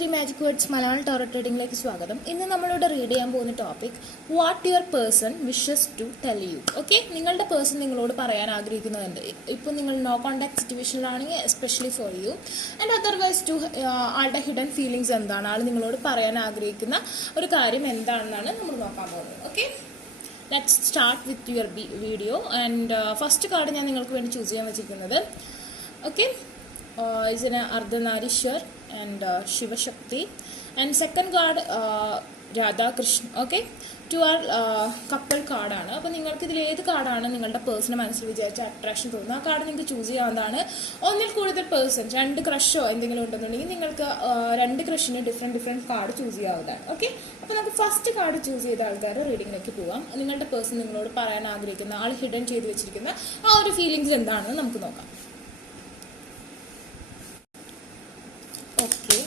3 magic words Malayalam tarot റീഡിംഗിലേക്ക് സ്വാഗതം. ഇന്ന് നമ്മളിവിടെ റീഡ് ചെയ്യാൻ പോകുന്ന topic what your person wishes to tell you. Okay, നിങ്ങളുടെ പേഴ്സൺ നിങ്ങളോട് പറയാൻ ആഗ്രഹിക്കുന്നുണ്ട്. ഇപ്പോൾ നിങ്ങൾ നോ കോൺടാക്ട് സിറ്റുവേഷനിലാണെങ്കിൽ especially for you and otherwise to ആളുടെ ഹിഡൻ ഫീലിങ്സ് എന്താണ്, ആൾ നിങ്ങളോട് പറയാൻ ആഗ്രഹിക്കുന്ന ഒരു കാര്യം എന്താണെന്നാണ് നമ്മൾ നോക്കാൻ പോകുന്നത്. Okay, let's start with your video. And first card ഞാൻ നിങ്ങൾക്ക് വേണ്ടി ചൂസ് ചെയ്യാൻ വെച്ചിരിക്കുന്നത് okay is an Ardhanarishwar and Shiva Shakti, and second card Radha Krishna. Okay, two are couple card ആണ്. അപ്പോൾ നിങ്ങൾക്ക് ഇതിൽ ഏത് കാർഡാണ് നിങ്ങളുടെ പേഴ്സണെ മനസ്സിൽ വിചാരിച്ച അട്രാക്ഷൻ തോന്നുന്നത് ആ കാർഡ് നിങ്ങൾക്ക് ചൂസ് ചെയ്യാവുന്നതാണ്. ഒന്നിൽ കൂടുതൽ പേഴ്സൺ, രണ്ട് ക്രഷോ എന്തെങ്കിലും ഉണ്ടെന്നുണ്ടെങ്കിൽ നിങ്ങൾക്ക് രണ്ട് ക്രഷിന് ഡിഫറെൻറ്റ് കാർഡ് ചൂസ് ചെയ്യാവുന്നതാണ്. ഓക്കെ, അപ്പോൾ നമുക്ക് ഫസ്റ്റ് കാർഡ് ചൂസ് ചെയ്ത ആൾക്കാരുടെ റീഡിങ്ങിലേക്ക് പോവാം. നിങ്ങളുടെ പേഴ്സൺ നിങ്ങളോട് പറയാൻ ആഗ്രഹിക്കുന്ന, ആൾ ഹിഡൻ ചെയ്ത് വെച്ചിരിക്കുന്ന ആ ഒരു ഫീലിങ്സ് എന്താണെന്ന് നമുക്ക് നോക്കാം. Okay.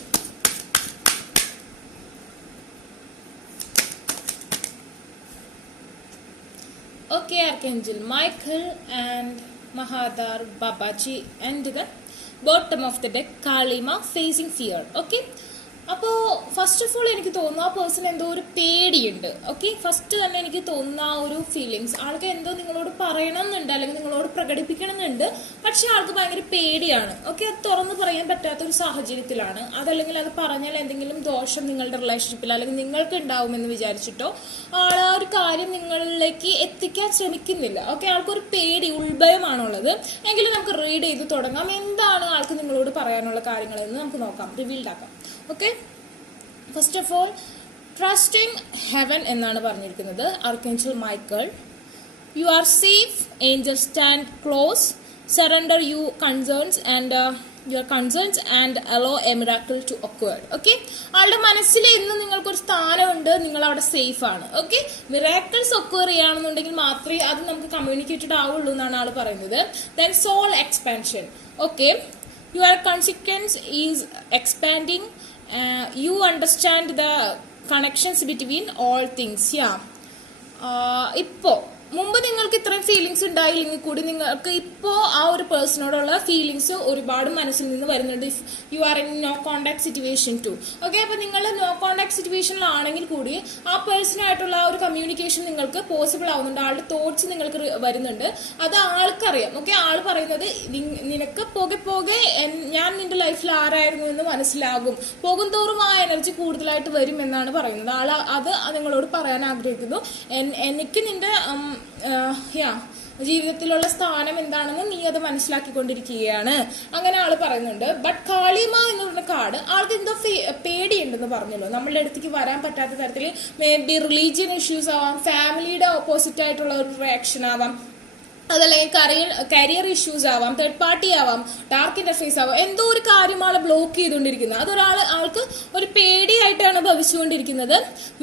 Okay, Archangel Michael and Mahadar Babaji, and the bottom of the deck Kalima facing fear. Okay. അപ്പോൾ ഫസ്റ്റ് ഓഫ് ഓൾ എനിക്ക് തോന്നുന്നു ആ പേഴ്സൺ എന്തോ ഒരു പേടിയുണ്ട്. ഓക്കെ, ഫസ്റ്റ് തന്നെ എനിക്ക് തോന്നുന്ന ആ ഒരു ഫീലിങ്സ്, ആൾക്ക് എന്തോ നിങ്ങളോട് പറയണം എന്നുണ്ട് അല്ലെങ്കിൽ നിങ്ങളോട് പ്രകടിപ്പിക്കണം എന്നുണ്ട്, പക്ഷെ ആൾക്ക് ഭയങ്കര പേടിയാണ്. ഓക്കെ, അത് തുറന്ന് പറയാൻ പറ്റാത്തൊരു സാഹചര്യത്തിലാണ്. അതല്ലെങ്കിൽ അത് പറഞ്ഞാൽ എന്തെങ്കിലും ദോഷം നിങ്ങളുടെ റിലേഷൻഷിപ്പിൽ അല്ലെങ്കിൽ നിങ്ങൾക്ക് ഉണ്ടാവുമെന്ന് വിചാരിച്ചിട്ടോ ആൾ ആ ഒരു കാര്യം നിങ്ങളിലേക്ക് എത്തിക്കാൻ ശ്രമിക്കുന്നില്ല. ഓക്കെ, ആൾക്കൊരു പേടി, ഉൾഭയമാണുള്ളത്. എങ്കിലും നമുക്ക് റീഡ് ചെയ്ത് തുടങ്ങാം. എന്താണ് ആൾക്ക് നിങ്ങളോട് പറയാനുള്ള കാര്യങ്ങളെന്ന് നമുക്ക് നോക്കാം, റിവീൽഡ് ആക്കാം. Okay, first of all trusting heaven എന്നാണ് പറഞ്ഞിരിക്കുന്നത്. Archangel Michael, you are safe, angel stand close, surrender your concerns and allow a miracle to occur. Okay, ആളുടെ മനസ്സിൽ ഇന്ന് നിങ്ങൾക്കൊരു സ്ഥാനമുണ്ട്, നിങ്ങൾ അവിടെ സേഫ് ആണ്. ഓക്കെ, മിറാക്കിൾസ് ഒക്വർ ചെയ്യുകയാണെന്നുണ്ടെങ്കിൽ മാത്രമേ അത് നമുക്ക് കമ്മ്യൂണിക്കേറ്റഡ് ആവുള്ളൂ എന്നാണ് ആൾ പറയുന്നത്. Then soul expansion. Okay, your consequence is expanding. You understand the connections between all things. Yeah. ഇപ്പോൾ മുമ്പ് നിങ്ങൾക്ക് ഇത്രയും ഫീലിങ്സ് ഉണ്ടായില്ലെങ്കിൽ കൂടി നിങ്ങൾക്ക് ഇപ്പോൾ ആ ഒരു പേഴ്സണോടുള്ള ഫീലിങ്സ് ഒരുപാട് മനസ്സിൽ നിന്ന് വരുന്നുണ്ട്. If you are in no contact situation too. Okay, അപ്പോൾ നിങ്ങൾ നോ കോൺടാക്ട് സിറ്റുവേഷനിലാണെങ്കിൽ കൂടി ആ പേഴ്സണായിട്ടുള്ള ആ ഒരു കമ്മ്യൂണിക്കേഷൻ നിങ്ങൾക്ക് പോസിബിൾ ആവുന്നുണ്ട്. ആളുടെ തോട്ട്സ് നിങ്ങൾക്ക് വരുന്നുണ്ട്, അത് ആൾക്കറിയാം. ഓക്കെ, ആൾ പറയുന്നത് നിനക്ക് പോകെ പോകെ ഞാൻ നിന്റെ ലൈഫിൽ ആരായിരുന്നു എന്ന് മനസ്സിലാകും, പോകും തോറും ആ എനർജി കൂടുതലായിട്ട് വരും എന്നാണ് പറയുന്നത്. ആൾ അത് നിങ്ങളോട് പറയാൻ ആഗ്രഹിക്കുന്നു. എനിക്ക് നിന്റെ ജീവിതത്തിലുള്ള സ്ഥാനം എന്താണെന്ന് നീ അത് മനസ്സിലാക്കിക്കൊണ്ടിരിക്കുകയാണ്, അങ്ങനെ ആള് പറയുന്നുണ്ട്. ബട്ട് കാളിമ എന്ന് പറഞ്ഞ കാർഡ് ആൾക്ക് എന്തോ പേടിയുണ്ടെന്ന് പറഞ്ഞല്ലോ. നമ്മളുടെ അടുത്തേക്ക് വരാൻ പറ്റാത്ത തരത്തിൽ മേ ബി റിലീജിയൻ ഇഷ്യൂസ് ആവാം, ഫാമിലിയുടെ ഓപ്പോസിറ്റ് ആയിട്ടുള്ള ഒരു റിയാക്ഷൻ ആവാം, അതല്ലെങ്കിൽ കരിയർ ഇഷ്യൂസ് ആവാം, തേർഡ് പാർട്ടി ആവാം, ഡാർക്ക് ഇന്റർഫേസ് ആവാം. എന്തോ ഒരു കാര്യം ആളെ ബ്ലോക്ക് ചെയ്തുകൊണ്ടിരിക്കുന്നത്, ആൾക്ക് ഒരു പേടിയായിട്ടാണ് ഭവിച്ചുകൊണ്ടിരിക്കുന്നത്.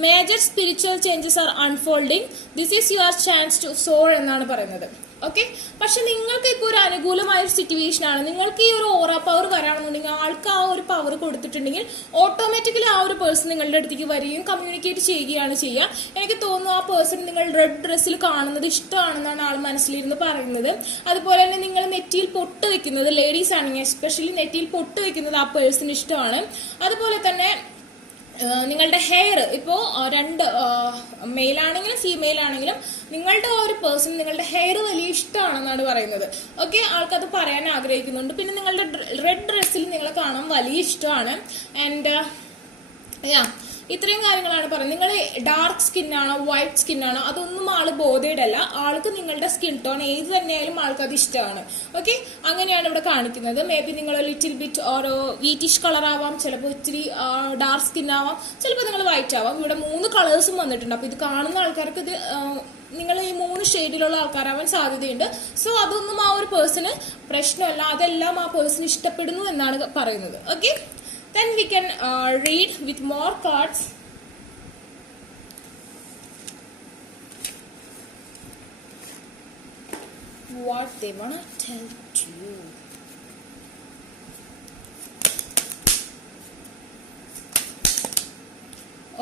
Major spiritual changes are unfolding. This is your chance to soul എന്നാണ് പറയുന്നത്. ഓക്കെ, പക്ഷെ നിങ്ങൾക്ക് ഇപ്പോൾ ഒരു അനുകൂലമായ ഒരു സിറ്റുവേഷൻ ആണ്. നിങ്ങൾക്ക് ഈ ഒരു ഓറ പവർ വരാണെന്നുണ്ടെങ്കിൽ, ആൾക്ക് ആ ഒരു പവർ കൊടുത്തിട്ടുണ്ടെങ്കിൽ ഓട്ടോമാറ്റിക്കലി ആ ഒരു പേഴ്സൺ നിങ്ങളുടെ അടുത്തേക്ക് വരികയും കമ്മ്യൂണിക്കേറ്റ് ചെയ്യുകയാണ് ചെയ്യുക. എനിക്ക് തോന്നുന്നു ആ പേഴ്സൺ നിങ്ങൾ റെഡ് ഡ്രസ്സിൽ കാണുന്നത് ഇഷ്ടമാണെന്നാണ് ആൾ മനസ്സിലിരുന്ന് പറയുന്നത്. അതുപോലെ തന്നെ നിങ്ങൾ നെറ്റിയിൽ പൊട്ട് വെക്കുന്നത്, ലേഡീസ് ആണെങ്കിൽ എസ്പെഷ്യലി നെറ്റിയിൽ പൊട്ട് വെക്കുന്നത് ആ പേഴ്സൺ ഇഷ്ടമാണ്. അതുപോലെ തന്നെ നിങ്ങളുടെ ഹെയർ ഇപ്പോൾ രണ്ട് മെയിലാണെങ്കിലും ഫീമെയിൽ ആണെങ്കിലും നിങ്ങളുടെ ഒരു പേഴ്സൺ നിങ്ങളുടെ ഹെയർ വലിയ ഇഷ്ടമാണെന്നാണ് പറയുന്നത്. ഓക്കെ, ആൾക്കത് പറയാൻ ആഗ്രഹിക്കുന്നുണ്ട്. പിന്നെ നിങ്ങളുടെ റെഡ് ഡ്രസ്സിൽ നിങ്ങളെ കാണാൻ വലിയ ഇഷ്ടമാണ്. ആൻഡ് ഇത്രയും കാര്യങ്ങളാണ് പറയുന്നത്. നിങ്ങൾ ഡാർക്ക് സ്കിന്നാണോ വൈറ്റ് സ്കിന്നാണോ അതൊന്നും ആള് ബോധേഡ് അല്ല. ആൾക്ക് നിങ്ങളുടെ സ്കിൻ ടോൺ ഏത് തന്നെയായാലും ആൾക്ക് അത് ഇഷ്ടമാണ്. ഓക്കെ, അങ്ങനെയാണ് ഇവിടെ കാണിക്കുന്നത്. മേ ബി നിങ്ങൾ ലിറ്റിൽ ബിറ്റ് ഓരോ വീറ്റിഷ് കളർ ആവാം, ചിലപ്പോൾ ഇച്ചിരി ഡാർക്ക് സ്കിൻ ആവാം, ചിലപ്പോൾ നിങ്ങൾ വൈറ്റ് ആവാം. ഇവിടെ 3 കളേഴ്സും വന്നിട്ടുണ്ട്. അപ്പോൾ ഇത് കാണുന്ന ആൾക്കാർക്ക് ഇത് നിങ്ങൾ ഈ 3 ഷെയ്ഡിലുള്ള ആൾക്കാരാവാൻ സാധ്യതയുണ്ട്. സോ അതൊന്നും ആ ഒരു പേഴ്സണ് പ്രശ്നമല്ല, അതെല്ലാം ആ പേഴ്സൺ ഇഷ്ടപ്പെടുന്നു എന്നാണ് പറയുന്നത്. Okay, then we can read with more cards. What they wanna tell you.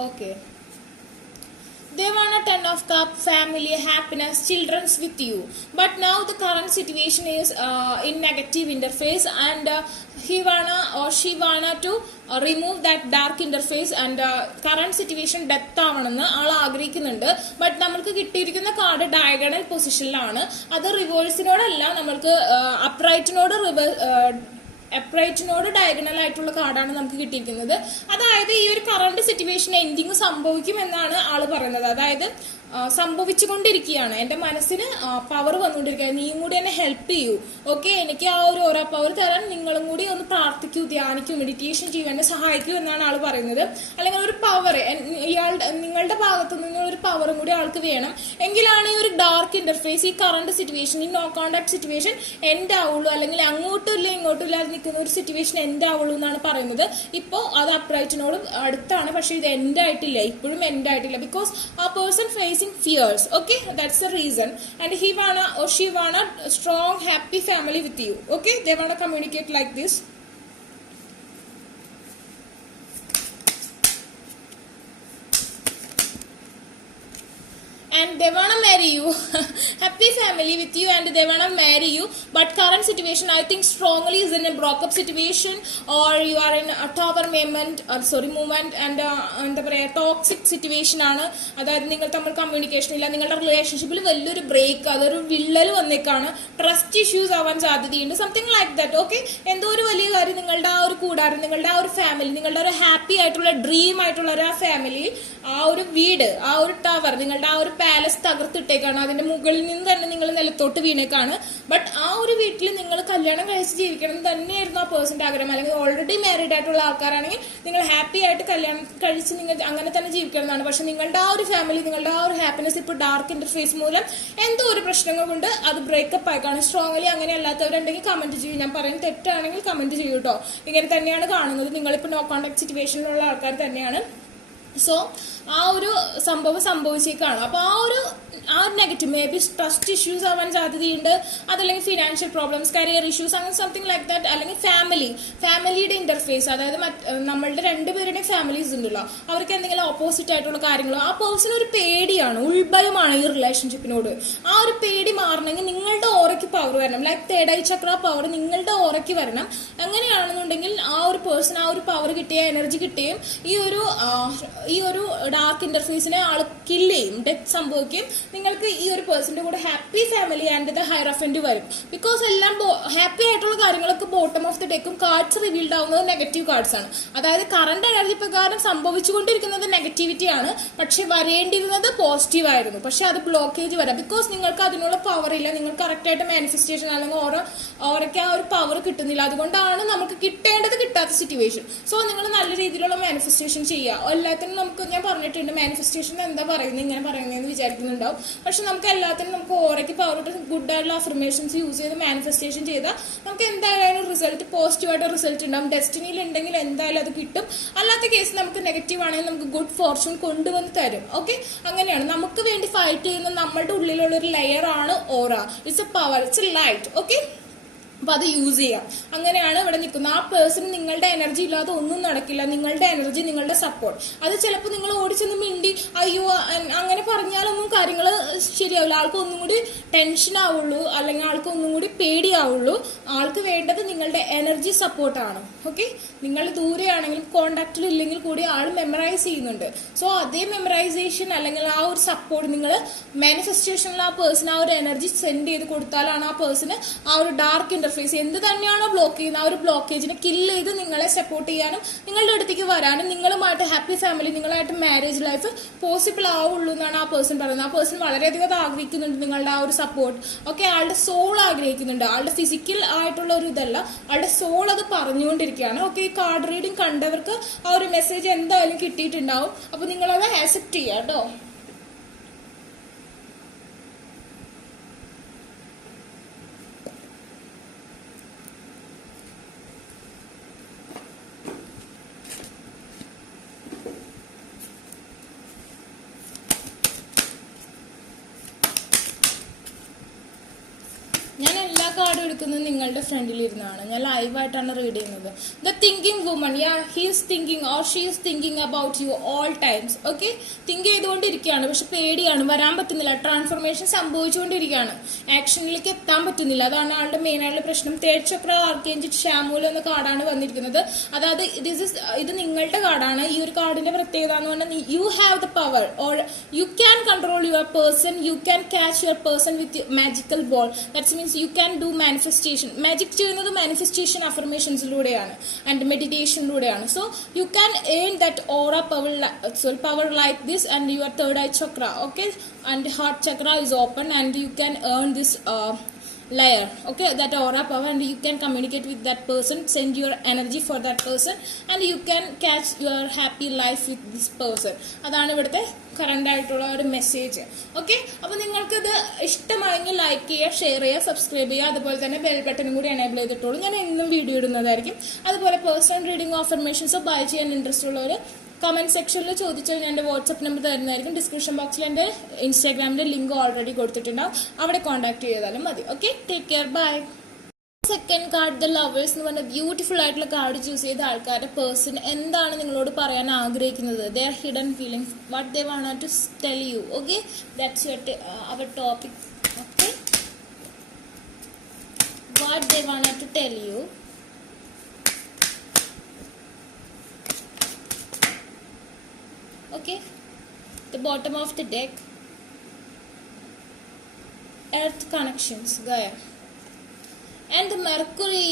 Okay, they wanna Ten of Cups, family, happiness, children's with you. But now the current situation is in negative interface, and he wanna or she wanna to remove that dark interface, and current situation death ആവണമെന്ന് ആൾ ആഗ്രഹിക്കുന്നുണ്ട്. But നമ്മൾക്ക് കിട്ടിയിരിക്കുന്ന card diagonal പൊസിഷനിലാണ്. അത് റിവേഴ്സിനോടല്ല, നമ്മൾക്ക് അപ്രൈറ്റിനോട് diagonal ആയിട്ടുള്ള കാർഡാണ് നമുക്ക് കിട്ടിയിരിക്കുന്നത്. അതായത് ഈ ഒരു കറണ്ട് സിറ്റുവേഷൻ എൻഡിങ് സംഭവിക്കും എന്നാണ് ആള് പറയുന്നത്. അതായത് സംഭവിച്ചുകൊണ്ടിരിക്കുകയാണ്. എൻ്റെ മനസ്സിന് പവർ വന്നുകൊണ്ടിരിക്കുക. നീയും കൂടി എന്നെ ഹെൽപ്പ് ചെയ്യൂ. ഓക്കെ, എനിക്ക് ആ ഒരു ഓരോ പവർ തരാൻ നിങ്ങളും കൂടി ഒന്ന് പ്രാർത്ഥിക്കൂ, ധ്യാനിക്കൂ, മെഡിറ്റേഷൻ ചെയ്യൂ, എന്നെ സഹായിക്കൂ എന്നാണ് ആൾ പറയുന്നത്. അല്ലെങ്കിൽ ഒരു പവർ നിങ്ങളുടെ ഭാഗത്തു നിന്ന് ഒരു പവറും കൂടി ആൾക്ക് വേണം. എങ്കിലാണ് ഈ ഒരു ഡാർക്ക് ഇന്റർഫേസ്, ഈ കറണ്ട് സിറ്റുവേഷൻ, ഈ നോ കോണ്ടാക്ട് സിറ്റുവേഷൻ എൻഡ് ആവുള്ളൂ. അല്ലെങ്കിൽ അങ്ങോട്ടും ഇല്ല ഇങ്ങോട്ടും ഇല്ലാതെ നിൽക്കുന്ന ഒരു സിറ്റുവേഷൻ എൻഡ് ആവുള്ളൂ എന്നാണ് പറയുന്നത്. ഇപ്പോൾ അത് അപ്രൈറ്റിനോട് അടുത്താണ്, പക്ഷെ ഇത് എൻഡ് ആയിട്ടില്ല, ഇപ്പോഴും എൻഡ് ആയിട്ടില്ല. ബിക്കോസ് ആ person fears. Okay, that's the reason. And he wanna or she wanna a strong happy family with you. Okay, they wanna communicate like this. And they wanna marry you. Happy family with you, and they wanna marry you. But current situation, I think strongly is in a broke-up situation, or you are in a tower movement, and എന്താ പറയുക, toxic situation ആണ്. അതായത് നിങ്ങൾ തമ്മിൽ communication ഇല്ല, നിങ്ങളുടെ റിലേഷൻഷിപ്പിൽ വലിയൊരു ബ്രേക്ക്, അതൊരു വിള്ളൽ വന്നേക്കാണ്, ട്രസ്റ്റ് ഇഷ്യൂസ് ആവാൻ സാധ്യതയുണ്ട്, സംതിങ് ലൈക്ക് ദാറ്റ്. ഓക്കെ, എന്തോ ഒരു വലിയ കാര്യം, നിങ്ങളുടെ ആ ഒരു കൂടാരം, നിങ്ങളുടെ ആ ഒരു ഫാമിലി, നിങ്ങളുടെ ഒരു ഹാപ്പി ആയിട്ടുള്ള ഡ്രീം ആയിട്ടുള്ള ഒരു ആ ഫാമിലി, ആ ഒരു വീട്, ആ ഒരു ടവർ, നിങ്ങളുടെ ആ ഒരു പാലസ് തകർത്തിട്ടേക്കാണ്. അതിന്റെ മുകളിൽ നിന്ന് തന്നെ നിങ്ങൾ നിലത്തോട്ട് വീണേക്കാണ്. ബട്ട് ആ ഒരു വീട്ടിൽ നിങ്ങൾ കല്യാണം കഴിച്ച് ജീവിക്കണം തന്നെയായിരുന്നു ആ പേഴ്സന്റെ ആഗ്രഹം. അല്ലെങ്കിൽ ഓൾറെഡി മാരീഡ് ആയിട്ടുള്ള ആൾക്കാരാണെങ്കിൽ നിങ്ങൾ ഹാപ്പി ആയിട്ട് കല്യാണം കഴിച്ച് നിങ്ങൾ അങ്ങനെ തന്നെ ജീവിക്കണം എന്നാണ്. പക്ഷെ നിങ്ങളുടെ ആ ഒരു ഫാമിലി, നിങ്ങളുടെ ആ ഒരു ഹാപ്പിനെസ് ഇപ്പോൾ ഡാർക്ക് ഇന്റർഫേസ് മൂലം എന്തോ ഒരു പ്രശ്നങ്ങൾ കൊണ്ട് അത് ബ്രേക്കപ്പ് ആയിക്കാണ്. സ്ട്രോങ്ലി അങ്ങനെ അല്ലാത്തവരുണ്ടെങ്കിൽ കമന്റ് ചെയ്യും. ഞാൻ പറയുന്നത് തെറ്റാണെങ്കിൽ കമന്റ് ചെയ്യൂ കേട്ടോ. ഇങ്ങനെ തന്നെയാണ് കാണുന്നത്. നിങ്ങളിപ്പോൾ നോ കോണ്ടാക്ട് സിറ്റുവേഷനിലുള്ള ആൾക്കാർ തന്നെയാണ്. സോ ആ ഒരു സംഭവം സംഭവിച്ചേക്കാണ്. അപ്പൊ ആ ഒരു negative may be trust issues ആവാൻ സാധ്യതയുണ്ട്, അതല്ലെങ്കിൽ ഫിനാൻഷ്യൽ പ്രോബ്ലംസ്, കരിയർ ഇഷ്യൂസ്, അങ്ങനെ സംതിങ് ലൈക്ക് ദാറ്റ്. അല്ലെങ്കിൽ ഫാമിലിയുടെ ഇന്റർഫേസ്, അതായത് നമ്മളുടെ രണ്ടുപേരുടെ ഫാമിലീസ് ഉണ്ടല്ലോ, അവർക്ക് എന്തെങ്കിലും ഓപ്പോസിറ്റ് ആയിട്ടുള്ള കാര്യങ്ങളോ, ആ പേഴ്സൺ ഒരു പേടിയാണ്, ഉൾഭയമാണ് ഈ റിലേഷൻഷിപ്പിനോട്. ആ ഒരു പേടി മാറണമെങ്കിൽ നിങ്ങളുടെ ഓറയ്ക്ക് പവർ വരണം. ലൈക്ക് തേർഡ് ഐ ചക്ര പവർ നിങ്ങളുടെ ഓറയ്ക്ക് വരണം. അങ്ങനെയാണെന്നുണ്ടെങ്കിൽ ആ ഒരു പേഴ്സൺ ആ ഒരു പവർ കിട്ടിയ എനർജി കിട്ടുകയും ഈ ഒരു ഡാർക്ക് ഇന്റർഫേസിനെ ആൾ കില്ല് ചെയ്യും, ഡെത്ത് സംഭവിക്കും. നിങ്ങൾക്ക് ഈ ഒരു പേഴ്സന്റെ കൂടെ happy family and the hierophant വരും. ബിക്കോസ് എല്ലാം ഹാപ്പി ആയിട്ടുള്ള കാര്യങ്ങളൊക്കെ ബോട്ടം ഓഫ് ദ ഡെക്കും കാർഡ്സ് റിവീൽഡ് ആവുന്നത് നെഗറ്റീവ് കാർഡ്സ് ആണ്. അതായത് കറണ്ട് എനർജി പ്രകാരം സംഭവിച്ചുകൊണ്ടിരിക്കുന്നത് നെഗറ്റിവിറ്റി ആണ്, പക്ഷെ വരേണ്ടിരുന്നത് പോസിറ്റീവ് ആയിരുന്നു. പക്ഷെ അത് ബ്ലോക്കേജ് വരാം. ബിക്കോസ് നിങ്ങൾക്ക് അതിനുള്ള പവർ ഇല്ല, നിങ്ങൾ കറക്റ്റ് ആയിട്ട് മാനിഫെസ്റ്റേഷൻ അല്ലെങ്കിൽ ഓരോക്കെ ആ ഒരു പവർ കിട്ടുന്നില്ല. അതുകൊണ്ടാണ് നമുക്ക് കിട്ടേണ്ടത് കിട്ടാത്ത സിറ്റുവേഷൻ. സോ നിങ്ങൾ നല്ല രീതിയിലുള്ള മാനിഫെസ്റ്റേഷൻ ചെയ്യുക. എല്ലാത്തിനും നമുക്ക്, ഞാൻ പറഞ്ഞിട്ടുണ്ട് മാനിഫെസ്റ്റേഷൻ എന്താ പറയുന്നത്, ഇങ്ങനെ പറയുന്നതെന്ന് വിചാരിക്കുന്നുണ്ടാവും. പക്ഷെ നമുക്ക് എല്ലാത്തിനും നമുക്ക് ഓരോ പവർ ഗുഡ് ആയിട്ടുള്ള അഫർമേഷൻസ് യൂസ് ചെയ്ത് മാനിഫെസ്റ്റേഷൻ ചെയ്താൽ നമുക്ക് എന്തായാലും റിസൾട്ട് പോസിറ്റീവായിട്ട് റിസൾട്ട് ഉണ്ടാവും. ഡെസ്റ്റിനിയിൽ ഉണ്ടെങ്കിൽ എന്തായാലും അത് കിട്ടും. അല്ലാത്ത കേസ് നമുക്ക് നെഗറ്റീവ് ആണെങ്കിൽ നമുക്ക് ഗുഡ് ഫോർച്യൂൺ കൊണ്ടുവന്ന് തരും. ഓക്കെ, അങ്ങനെയാണ് നമുക്ക് വേണ്ടി ഫൈറ്റ് ചെയ്യുന്ന നമ്മളുടെ ഉള്ളിലുള്ള ഒരു ലെയർ ആണ് aura. It's a power, it's a light. Okay, അപ്പൊ അത് യൂസ് ചെയ്യാം. അങ്ങനെയാണ് ഇവിടെ നിൽക്കുന്നത്. ആ പേഴ്സൺ നിങ്ങളുടെ എനർജി ഇല്ലാതെ ഒന്നും നടക്കില്ല. നിങ്ങളുടെ എനർജി, നിങ്ങളുടെ സപ്പോർട്ട്, അത് ചിലപ്പോൾ നിങ്ങൾ ഓടിച്ചെന്ന് മിണ്ടി അയ്യോ അങ്ങനെ പറഞ്ഞാലൊന്നും കാര്യങ്ങൾ ശരിയാവില്ല. ആൾക്ക് ഒന്നും കൂടി ടെൻഷൻ ആവുള്ളൂ, അല്ലെങ്കിൽ ആൾക്ക് ഒന്നും കൂടി പേടിയാവുള്ളൂ. ആൾക്ക് വേണ്ടത് നിങ്ങളുടെ എനർജി സപ്പോർട്ടാണ്. ഓക്കെ, നിങ്ങൾ ദൂരെയാണെങ്കിലും കോണ്ടാക്റ്റിൽ ഇല്ലെങ്കിൽ കൂടി ആൾ മെമ്മറൈസ് ചെയ്യുന്നുണ്ട്. സോ അതേ മെമ്മറൈസേഷൻ അല്ലെങ്കിൽ ആ ഒരു സപ്പോർട്ട് നിങ്ങൾ മാനിഫെസ്റ്റേഷനിൽ ആ പേഴ്സൺ ആ ഒരു എനർജി സെൻഡ് ചെയ്ത് കൊടുത്താലാണ് ആ പേഴ്സണ് ആ ഒരു ഡാർക്ക് ഇന്റർഫേസ് എന്ത് തന്നെയാണോ ബ്ലോക്ക് ചെയ്യുന്നത് ആ ഒരു ബ്ലോക്കേജിനെ കില്ല് ചെയ്ത് നിങ്ങളെ സപ്പോർട്ട് ചെയ്യാനും നിങ്ങളുടെ അടുത്തേക്ക് വരാനും നിങ്ങളുമായിട്ട് ഹാപ്പി ഫാമിലി, നിങ്ങളായിട്ട് മാരേജ് ലൈഫ് പോസിബിൾ ആവുള്ളൂ എന്നാണ് ആ പേഴ്സൺ പറയുന്നത്. ആ പേഴ്സൺ വളരെയധികം ആഗ്രഹിക്കുന്നുണ്ട് നിങ്ങളുടെ ആ ഒരു സപ്പോർട്ട്. ഓക്കെ, ആളുടെ സോൾ ആഗ്രഹിക്കുന്നുണ്ട്, ആളുടെ ഫിസിക്കൽ ആയിട്ടുള്ള ഒരു ഇതല്ല, ആളുടെ സോൾ അത് പറഞ്ഞുകൊണ്ടിരിക്കുകയാണ്. ഓക്കെ, ഈ കാർഡ് റീഡിംഗ് കണ്ടവർക്ക് ആ ഒരു മെസ്സേജ് എന്തായാലും കിട്ടിയിട്ടുണ്ടാവും. അപ്പൊ നിങ്ങളത് ആക്സെപ്റ്റ് ചെയ്യാം കേട്ടോ. കാർഡ് എടുക്കുന്നത് നിങ്ങളുടെ ഫ്രണ്ടിൽ ഇരുന്നാണ്. ഞാൻ ലൈവായിട്ടാണ് റീഡ് ചെയ്യുന്നത്. The thinking woman, he is thinking or she is thinking about you all times. Okay, think ചെയ്തുകൊണ്ടിരിക്കുകയാണ്, പക്ഷെ പേടിയാണ്, വരാൻ പറ്റുന്നില്ല. ട്രാൻസ്ഫോർമേഷൻ സംഭവിച്ചുകൊണ്ടിരിക്കുകയാണ്, ആക്ഷനിലേക്ക് എത്താൻ പറ്റുന്നില്ല. അതാണ് ആളുടെ മെയിൻ ആയിട്ടുള്ള പ്രശ്നം. തേർഡ് ചക്ര ആർക്കേഞ്ചൽ ഷാമൂൽ എന്ന കാർഡാണ് വന്നിരിക്കുന്നത്. അതായത് ഇത് നിങ്ങളുടെ കാർഡാണ്. ഈ ഒരു കാർഡിന്റെ പ്രത്യേകത എന്ന് പറഞ്ഞാൽ you have the power or you can control your person, you can catch your person with magical ball. That's means you can do manifestation. Magic ചെയ്യുന്നത് മാനിഫെസ്റ്റേഷൻ അഫർമേഷൻസിലൂടെയാണ് ആൻഡ് മെഡിറ്റേഷനിലൂടെയാണ്. So you can earn that aura power like this and your third eye chakra, okay, and heart chakra is open and you can earn this layer, okay, that aura power, and you can communicate with that person, send your energy for that person, and you can catch your happy life with this person. അതാണ് ഇവിടുത്തെ current ആയിട്ടുള്ള ഒരു message. Okay, അപ്പോൾ നിങ്ങൾക്ക് ഇത് ഇഷ്ടമായെങ്കിൽ like ചെയ്യുക, share ചെയ്യുക, സബ്സ്ക്രൈബ് ചെയ്യുക. അതുപോലെ തന്നെ ബെൽ ബട്ടനും കൂടി എനേബിൾ ചെയ്തിട്ടുള്ളൂ. ഞാൻ എന്നും വീഡിയോ ഇടുന്നതായിരിക്കും. അതുപോലെ പേഴ്സണൽ റീഡിംഗ് അഫർമേഷൻസോ ബൈ ചെയ്യാൻ ഇൻട്രസ്റ്റ് ഉള്ളവർ കമന്റ് സെക്ഷനിൽ ചോദിച്ചാൽ ഞാൻ എൻ്റെ വാട്സ്ആപ്പ് നമ്പർ തരുന്നതായിരിക്കും. ഡിസ്ക്രിപ്ഷൻ ബോക്സിൽ എൻ്റെ ഇൻസ്റ്റാഗ്രാമിൻ്റെ ലിങ്ക് ഓൾറെഡി കൊടുത്തിട്ടുണ്ടാവും, അവിടെ കോൺടാക്ട് ചെയ്താലും മതി. Okay, take care, bye. Second card, the lovers എന്ന് പറഞ്ഞ ബ്യൂട്ടിഫുൾ ആയിട്ടുള്ള കാർഡ് ചൂസ് ചെയ്ത ആൾക്കാരുടെ പേഴ്സൺ എന്താണ് നിങ്ങളോട് പറയാൻ ആഗ്രഹിക്കുന്നത്? Their hidden feelings, what they want to tell you. Okay, that's our topic. Okay, what they want to tell you. Okay, the bottom of the deck, earth connections, Gaia, and the Mercury.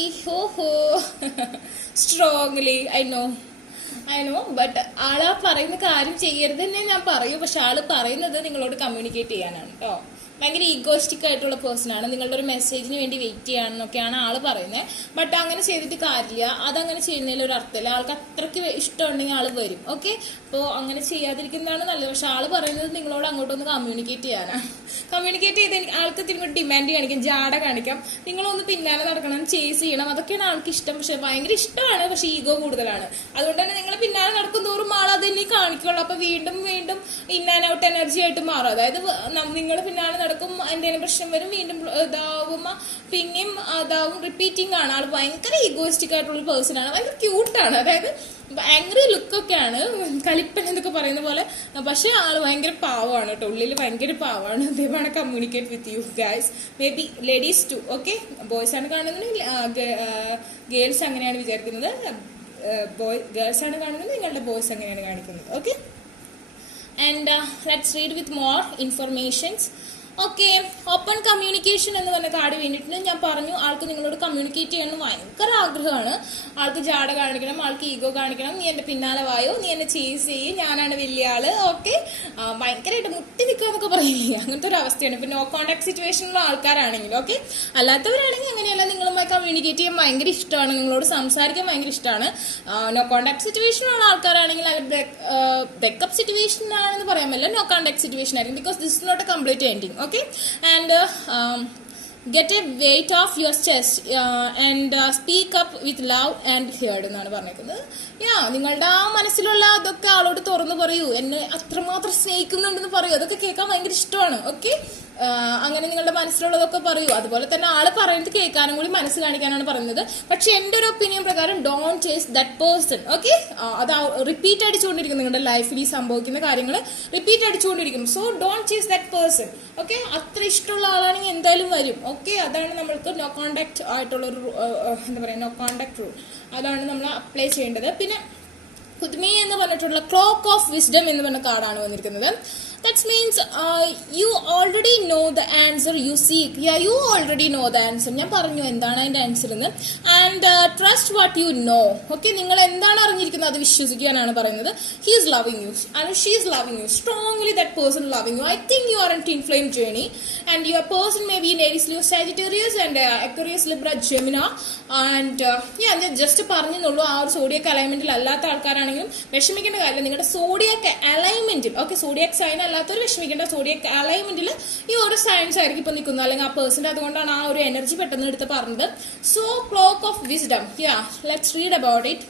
Strongly, I know, but ആളാ പറയുന്ന കാര്യം ചെയ്യരുത് തന്നെ ഞാൻ പറയൂ. പക്ഷെ ആള് പറയുന്നത് നിങ്ങളോട് കമ്മ്യൂണിക്കേറ്റ് ചെയ്യാനാണ് കേട്ടോ. ഭയങ്കര ഈഗോസ്റ്റിക് ആയിട്ടുള്ള പേഴ്സൺ ആണ്. നിങ്ങളുടെ ഒരു മെസ്സേജിന് വേണ്ടി വെയിറ്റ് ചെയ്യാണെന്നൊക്കെയാണ് ആള് പറയുന്നത്. ബട്ട് അങ്ങനെ ചെയ്തിട്ട് കാര്യമില്ല, അതങ്ങനെ ചെയ്യുന്നതിൽ ഒരു അർത്ഥമില്ല. ആൾക്ക് അത്രയ്ക്ക് ഇഷ്ടമുണ്ടെങ്കിൽ ആള് വരും. ഓക്കെ, അപ്പോൾ അങ്ങനെ ചെയ്യാതിരിക്കുന്നതാണ് നല്ലത്. പക്ഷെ ആള് പറയുന്നത് നിങ്ങളോട് അങ്ങോട്ടൊന്ന് കമ്മ്യൂണിക്കേറ്റ് ചെയ്യാനാണ്. കമ്മ്യൂണിക്കേറ്റ് ചെയ്ത് ആൾക്ക് തിരികെ ഡിമാൻഡ് കാണിക്കാം, ജാട കാണിക്കാം, നിങ്ങളൊന്ന് പിന്നാലെ നടക്കണം, ചേസ് ചെയ്യണം, അതൊക്കെയാണ് ആൾക്ക് ഇഷ്ടം. പക്ഷെ ഭയങ്കര ഇഷ്ടമാണ്, പക്ഷെ ഈഗോ കൂടുതലാണ്. അതുകൊണ്ട് തന്നെ നിങ്ങൾ പിന്നാലെ നടക്കും തോറും ആൾ അതിനെ കാണിക്കുള്ളൂ. അപ്പൊ വീണ്ടും വീണ്ടും ഇൻ ആൻഡ് ഔട്ട് എനർജി ആയിട്ട് മാറും. അതായത് നിങ്ങൾ പിന്നാലെ നടക്കും, എന്തെങ്കിലും പ്രശ്നം വരും, വീണ്ടും ഇതാവും, പിന്നെയും അതാവും, റിപ്പീറ്റിംഗ് ആണ്. ആൾ ഭയങ്കര ഈഗോയിസ്റ്റിക് ആയിട്ടുള്ള പേഴ്സൺ ആണ്. ഭയങ്കര ക്യൂട്ടാണ്, അതായത് ആംഗ്രി ലുക്കൊക്കെയാണ്, കലിപ്പൻ എന്നൊക്കെ പറയുന്ന പോലെ. പക്ഷെ ആള് ഭയങ്കര പാവമാണ് കേട്ടോ, ഉള്ളിൽ ഭയങ്കര പാവമാണ്. They want communicate with you guys, maybe ladies too. Okay, boys ആണ് കാണുന്നത്, ഗേൾസ് അങ്ങനെയാണ് വിചാരിക്കുന്നത്, ഗേൾസ് ആണ് കാണുന്നത്, നിങ്ങളുടെ ബോയ്സ് അങ്ങനെയാണ് കാണിക്കുന്നത്. Okay, and let's read with more informations. Okay, open communication എന്ന് പറഞ്ഞ കാർഡ് വേണ്ടിയിട്ട് ഞാൻ പറഞ്ഞു, ആൾക്ക് നിങ്ങളോട് കമ്മ്യൂണിക്കേറ്റ് ചെയ്യണമെന്ന് ഭയങ്കര ആഗ്രഹമാണ്. ആൾക്ക് ജാട കാണിക്കണം, ആൾക്ക് ഈഗോ കാണിക്കണം, നീ എന്റെ പിന്നാലെ വായോ, നീ എന്നെ ചേസ് ചെയ്യും, ഞാനാണ് വലിയ ആള്. ഓക്കെ, ഭയങ്കരമായിട്ട് മുട്ടി നിൽക്കുക എന്നൊക്കെ പറയില്ലേ, അങ്ങനത്തെ ഒരു അവസ്ഥയാണ്. ഇപ്പൊ നോ കോണ്ടാക്ട് സിറ്റുവേഷനുള്ള ആൾക്കാരാണെങ്കിൽ. ഓക്കെ, അല്ലാത്തവരാണെങ്കിൽ അങ്ങനെയല്ല, നിങ്ങളുമായി കമ്മ്യൂണിക്കേറ്റ് ചെയ്യാൻ ഭയങ്കര ഇഷ്ടമാണ്, നിങ്ങളോട് സംസാരിക്കാൻ ഭയങ്കര ഇഷ്ടമാണ്. നോ കോണ്ടാക്ട് സിറ്റുവേഷനുള്ള ആൾക്കാരാണെങ്കിൽ അവർ ബ്രേക്കപ്പ് സിറ്റുവേഷൻ ആണെന്ന് പറയാൻ പറ്റില്ല, നോ കോണ്ടാക്ട് സിറ്റുവേഷൻ ആയിരിക്കും. Because this is not a complete ending. Okay, and get a weight off your chest and speak up with love and heard എന്നാണ് പറഞ്ഞേക്കുന്നത്. നിങ്ങളുടെ ആ മനസ്സിലുള്ള അതൊക്കെ ആളോട് തുറന്നു പറയൂ, എന്നെ അത്രമാത്രം സ്നേഹിക്കുന്നുണ്ടെന്ന് പറയൂ, അതൊക്കെ കേൾക്കാൻ ഭയങ്കര ഇഷ്ടമാണ്. ഓക്കെ, അങ്ങനെ നിങ്ങളുടെ മനസ്സിലുള്ളതൊക്കെ പറയൂ. അതുപോലെ തന്നെ ആള് പറയുന്നത് കേൾക്കാനും കൂടി മനസ്സ് കാണിക്കാനാണ് പറയുന്നത്. പക്ഷെ എന്റെ ഒരു ഒപ്പീനിയൻ പ്രകാരം don't chase that person. Okay, അത് റിപ്പീറ്റ് അടിച്ചുകൊണ്ടിരിക്കും, നിങ്ങളുടെ ലൈഫിൽ ഈ സംഭവിക്കുന്ന കാര്യങ്ങൾ റിപ്പീറ്റ് അടിച്ചുകൊണ്ടിരിക്കും. So don't chase that person. Okay, അത്ര ഇഷ്ടമുള്ള ആളാണെങ്കിൽ എന്തായാലും വരും. ഓക്കെ, അതാണ് നമ്മൾക്ക് നോ കോണ്ടാക്ട് ആയിട്ടുള്ള ഒരു എന്താ പറയുക, നോ കോണ്ടാക്ട് റൂൾ, അതാണ് നമ്മൾ അപ്ലൈ ചെയ്യേണ്ടത്. പിന്നെ കുദ്മി എന്ന് പറഞ്ഞിട്ടുള്ള ക്ലോക്ക് ഓഫ് വിസ്ഡം എന്ന് പറഞ്ഞ കാർഡാണ് വന്നിരിക്കുന്നത്. That means you already know the answer you seek. You already know the answer. ഞാൻ പറഞ്ഞു എന്താണ് അതിന്റെ ആൻസർ എന്ന്. And trust what you know. Okay, നിങ്ങൾ എന്താണ് അറിഞ്ഞിരിക്കുന്നത് അത് വിശ്വസിക്കാനാണ് പറയുന്നത്. He is loving you and she is loving you strongly. That person loving you. I think you are in twin flame journey and your person may be in Aries, Leo, Sagittarius and Aquarius, Libra, Gemini. And ഞാൻ just പറഞ്ഞെന്നുള്ളൂ. ആ ഒരു Zodiac അലൈൻമെന്റിൽ അല്ലാത്ത ആൾക്കാരാണെങ്കിലും വിഷമിക്കേണ്ട കാര്യമില്ല. നിങ്ങളുടെ Zodiac അലൈൻമെന്റിൽ, okay, Zodiac sign അല്ലാത്തൊരു വിഷമിക്കേണ്ട, സോഡിയക് അലൈൻമെന്റിൽ ഈ ഒരു സയൻസ് ആയിരിക്കും ഇപ്പൊ നിൽക്കുന്നത്, അല്ലെങ്കിൽ ആ പേഴ്സൺ. അതുകൊണ്ടാണ് ആ ഒരു എനർജി പെട്ടെന്ന് എടുത്ത് പറഞ്ഞത്. So clock of wisdom, let's read about it.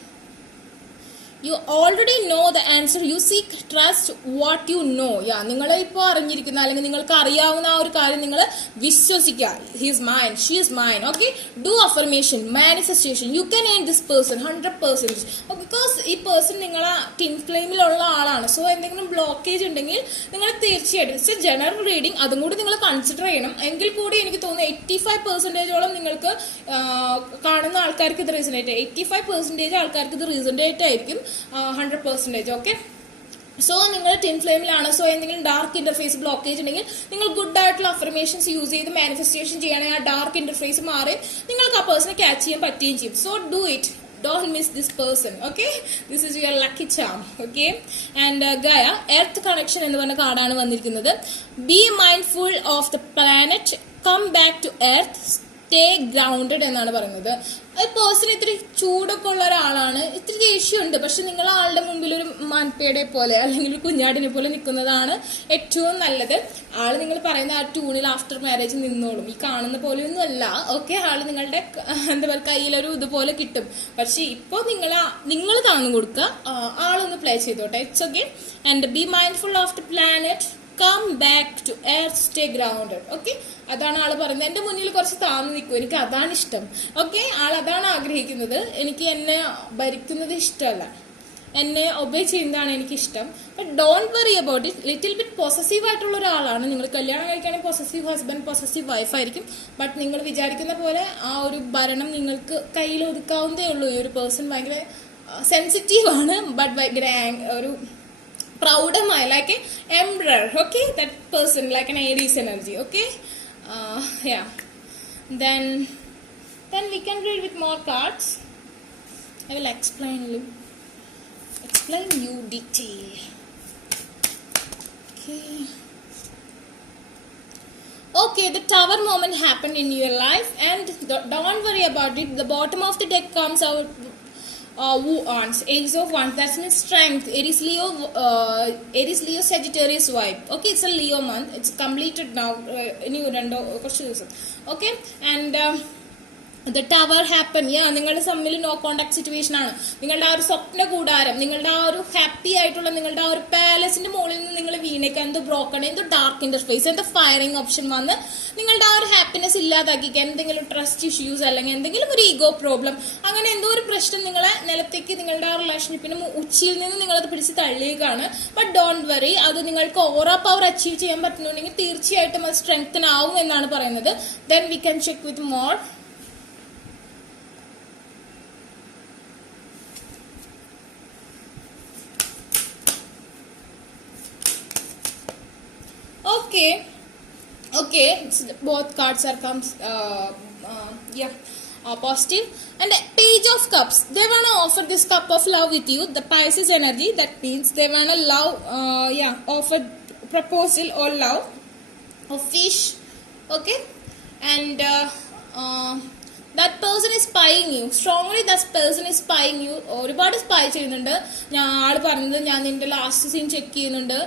You already know the answer, U seek trust what you know. നിങ്ങൾ ഇപ്പോൾ അറിഞ്ഞിരിക്കുന്ന അല്ലെങ്കിൽ നിങ്ങൾക്ക് അറിയാവുന്ന ആ ഒരു കാര്യം നിങ്ങൾ വിശ്വസിക്കുക. His mine, she is mine. Okay, do affirmation, manifestation. U can earn this person 100%. Because ഈ പേഴ്സൺ നിങ്ങളെ ടിൻ ഫ്ലെയിമിലുള്ള ആളാണ്. സോ എന്തെങ്കിലും ബ്ലോക്കേജ് ഉണ്ടെങ്കിൽ നിങ്ങൾ തീർച്ചയായിട്ടും ഇറ്റ്സ് എ ജനറൽ റീഡിങ്, അതും കൂടി നിങ്ങൾ കൺസിഡർ ചെയ്യണം. എങ്കിൽ കൂടി എനിക്ക് തോന്നുന്നു 85% നിങ്ങൾക്ക് കാണുന്ന ആൾക്കാർക്ക് ഇത് റീസണേറ്റ്, 85% ആൾക്കാർക്ക് ഇത് റീസണേറ്റ് ആയിരിക്കും. 100%. ഓക്കെ, സോ നിങ്ങൾ ടിൻ ഫ്ലെയിമിലാണ്. സോ എന്തെങ്കിലും ഡാർക്ക് ഇന്റർഫേസ് ബ്ലോക്കേജ് ഉണ്ടെങ്കിൽ നിങ്ങൾ ഗുഡ് ആയിട്ടുള്ള അഫർമേഷൻസ് യൂസ് ചെയ്ത് മാനിഫെസ്റ്റേഷൻ ചെയ്യണമെങ്കിൽ ആ ഡാർക്ക് ഇന്റർഫേസ് മാറി നിങ്ങൾക്ക് ആ പേഴ്സണെ ക്യാച്ച് ചെയ്യാൻ പറ്റുകയും ചെയ്യും. So do it, don't miss this person. Okay, this is your lucky charm. Okay, and Gaia earth connection എന്ന് പറഞ്ഞ കാർഡാണ് വന്നിരിക്കുന്നത്. Be mindful of the planet, come back to earth, stay grounded എന്നാണ് പറയുന്നത്. പേഴ്സൺ ഇത്തിരി ചൂടൊക്കെ ഉള്ള ഒരാളാണ്, ഇത്തിരി ദേഷ്യമുണ്ട്. പക്ഷെ നിങ്ങൾ ആളുടെ മുമ്പിൽ ഒരു മാൻപേടെ പോലെ അല്ലെങ്കിൽ ഒരു കുഞ്ഞാടിനെ പോലെ നിൽക്കുന്നതാണ് ഏറ്റവും നല്ലത്. ആള് നിങ്ങൾ പറയുന്ന ആ ട്യൂണിൽ ആഫ്റ്റർ മാരേജ് നിന്നോളും. ഈ കാണുന്ന പോലെയൊന്നും അല്ല. ഓക്കെ, ആള് നിങ്ങളുടെ എന്താ പറയുക കയ്യിലൊരു ഇതുപോലെ കിട്ടും. പക്ഷെ ഇപ്പോൾ നിങ്ങൾ താന്നു കൊടുക്കുക, ആളൊന്ന് പ്ലേ ചെയ്തോട്ടെ. It's okay. And be mindful of the planet, come back to earth, stay grounded. Okay, അതാണ് ആള് പറയുന്നത്. എന്റെ മുന്നിൽ കുറച്ച് താന്നു നിൽക്കും, എനിക്ക് അതാണ് ഇഷ്ടം. ഓക്കെ, ആൾ അതാണ് ആഗ്രഹിക്കുന്നത്. എനിക്ക് എന്നെ ഭരിക്കുന്നത് ഇഷ്ടമല്ല, എന്നെ ഒബേ ചെയ്യുന്നതാണ് എനിക്കിഷ്ടം. But don't worry about it. Little bit possessive ആയിട്ടുള്ള ഒരാളാണ്. നിങ്ങൾ കല്യാണം കഴിക്കുകയാണെങ്കിൽ പൊസസീവ് ഹസ്ബൻഡ്, പൊസസീവ് വൈഫ് ആയിരിക്കും. ബട്ട് നിങ്ങൾ വിചാരിക്കുന്ന പോലെ ആ ഒരു ഭരണം നിങ്ങൾക്ക് കയ്യിൽ ഒതുക്കാവുന്നതേ ഉള്ളൂ. ഈ ഒരു പേഴ്സൺ ഭയങ്കര സെൻസിറ്റീവ് ആണ്, ബട്ട് ഭയങ്കര ഒരു proudamai, like an emperor. Okay, that person like an Aries energy. Okay, yeah. Then we can read with more cards. I will explain you detail. Okay, the tower moment happened in your life, and don't worry about it. The bottom of the deck comes out. Wands, Ace of Wands, that's means strength. Aries Leo Sagittarius vibe. Okay, it's a Leo month, it's completed now. Okay, and the tower happen. നിങ്ങളുടെ തമ്മിൽ no contact situation ആണ്. നിങ്ങളുടെ ആ ഒരു സ്വപ്ന കൂടാരം, നിങ്ങളുടെ ആ ഒരു ഹാപ്പി ആയിട്ടുള്ള നിങ്ങളുടെ ആ ഒരു പാലസിന്റെ മുകളിൽ നിന്ന് നിങ്ങൾ വീണേക്കാൻ എന്തോ ബ്രോക്കൺ, എന്തോ ഡാർക്ക് ഇന്റർഫേസ്, എന്തോ ഫയറിംഗ് ഓപ്ഷൻ വന്ന് നിങ്ങളുടെ ആ ഒരു ഹാപ്പിനെസ് ഇല്ലാതാക്കിക്കാൻ എന്തെങ്കിലും ട്രസ്റ്റ് ഇഷ്യൂസ് അല്ലെങ്കിൽ എന്തെങ്കിലും ഒരു ഈഗോ പ്രോബ്ലം, അങ്ങനെ എന്തോ ഒരു പ്രശ്നം നിങ്ങളെ നിലത്തേക്ക് നിങ്ങളുടെ ആ റിലേഷൻഷിപ്പിന് ഉച്ചിയിൽ നിന്ന് നിങ്ങളത് പിടിച്ച് തള്ളിയേക്കാണ്. ബട്ട് ഡോണ്ട് വറി, അത് നിങ്ങൾക്ക് ഓറ പവർ അച്ചീവ് ചെയ്യാൻ പറ്റുന്നുണ്ടെങ്കിൽ തീർച്ചയായിട്ടും അത് സ്ട്രെങ്തൻ ആവും എന്നാണ് പറയുന്നത്. Then we can check with more. Okay, both cards are positive. And Page of Cups, they want to offer this cup of love with you, the Pisces energy. That means they want to love, offer proposal or love or fish. Okay, and that person is spying you strongly. That person is spying you. ഒരുപാട് spy ചെയ്യുന്നുണ്ട്. ആള് പറഞ്ഞത് ഞാൻ നിന്റെ last scene check ചെയ്യുന്നുണ്ട്,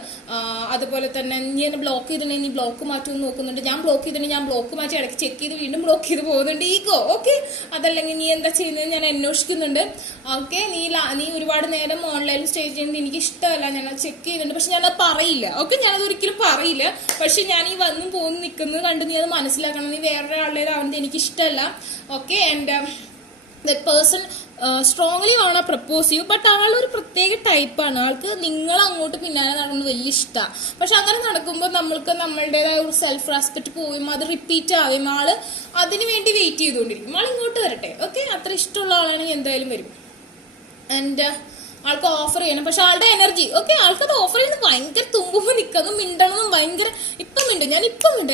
അതുപോലെ തന്നെ നീ എന്നെ ബ്ലോക്ക് ചെയ്തിട്ടുണ്ടെങ്കിൽ നീ ബ്ലോക്ക് മാറ്റുമെന്ന് നോക്കുന്നുണ്ട്, ഞാൻ ബ്ലോക്ക് ചെയ്തിട്ടുണ്ടെങ്കിൽ ഞാൻ ബ്ലോക്ക് മാറ്റി ഇടയ്ക്ക് ചെക്ക് ചെയ്ത് വീണ്ടും ബ്ലോക്ക് ചെയ്ത് പോകുന്നുണ്ട്. ഈഗോ. ഓക്കെ, അതല്ലെങ്കിൽ നീ എന്താ ചെയ്യുന്നത് ഞാൻ അന്വേഷിക്കുന്നുണ്ട്. ഓക്കെ, നീ ഒരുപാട് നേരം ഓൺലൈനിൽ സ്റ്റേ ചെയ്യുന്നത് എനിക്ക് ഇഷ്ടമല്ല, ഞാൻ അത് ചെക്ക് ചെയ്യുന്നുണ്ട്, പക്ഷെ ഞാനത് പറയില്ല. ഓക്കെ, ഞാനത് ഒരിക്കലും പറയില്ല. പക്ഷെ ഞാൻ ഈ വന്നും പോകുന്നു നിൽക്കുന്നത് കണ്ട് നീ അത് മനസ്സിലാക്കണം. നീ വേറൊരാളുടേതാവുന്നത് എനിക്ക് ഇഷ്ടമല്ല. Okay, and that person strongly want to propose you, but ആളൊരു പ്രത്യേക ടൈപ്പാണ്. ആൾക്ക് നിങ്ങൾ അങ്ങോട്ട് പിന്നാലെ നടക്കുന്നത് വലിയ ഇഷ്ടമാണ്. പക്ഷെ അങ്ങനെ നടക്കുമ്പോൾ നമ്മൾക്ക് നമ്മളുടേതായ ഒരു സെൽഫ് റെസ്പെക്ട് പോയും അത് റിപ്പീറ്റ് ആവും. ആള് അതിനു വേണ്ടി വെയിറ്റ് ചെയ്തുകൊണ്ടിരിക്കും. ആൾ ഇങ്ങോട്ട് വരട്ടെ. ഓക്കെ, അത്ര ഇഷ്ടമുള്ള ആളാണെങ്കിൽ എന്തായാലും വരും. ആൻഡ് ആൾക്ക് ഓഫർ ചെയ്യണം, പക്ഷെ ആളുടെ എനർജി ഓക്കെ, ആൾക്കത് ഓഫർ ചെയ്യുന്നത് ഭയങ്കര തുമ്പുമ്പോൾ നിൽക്കുന്നതും മിണ്ടണമെന്നും ഭയങ്കര ഇപ്പം മിണ്ടും, ഞാനിപ്പം മിണ്ടും,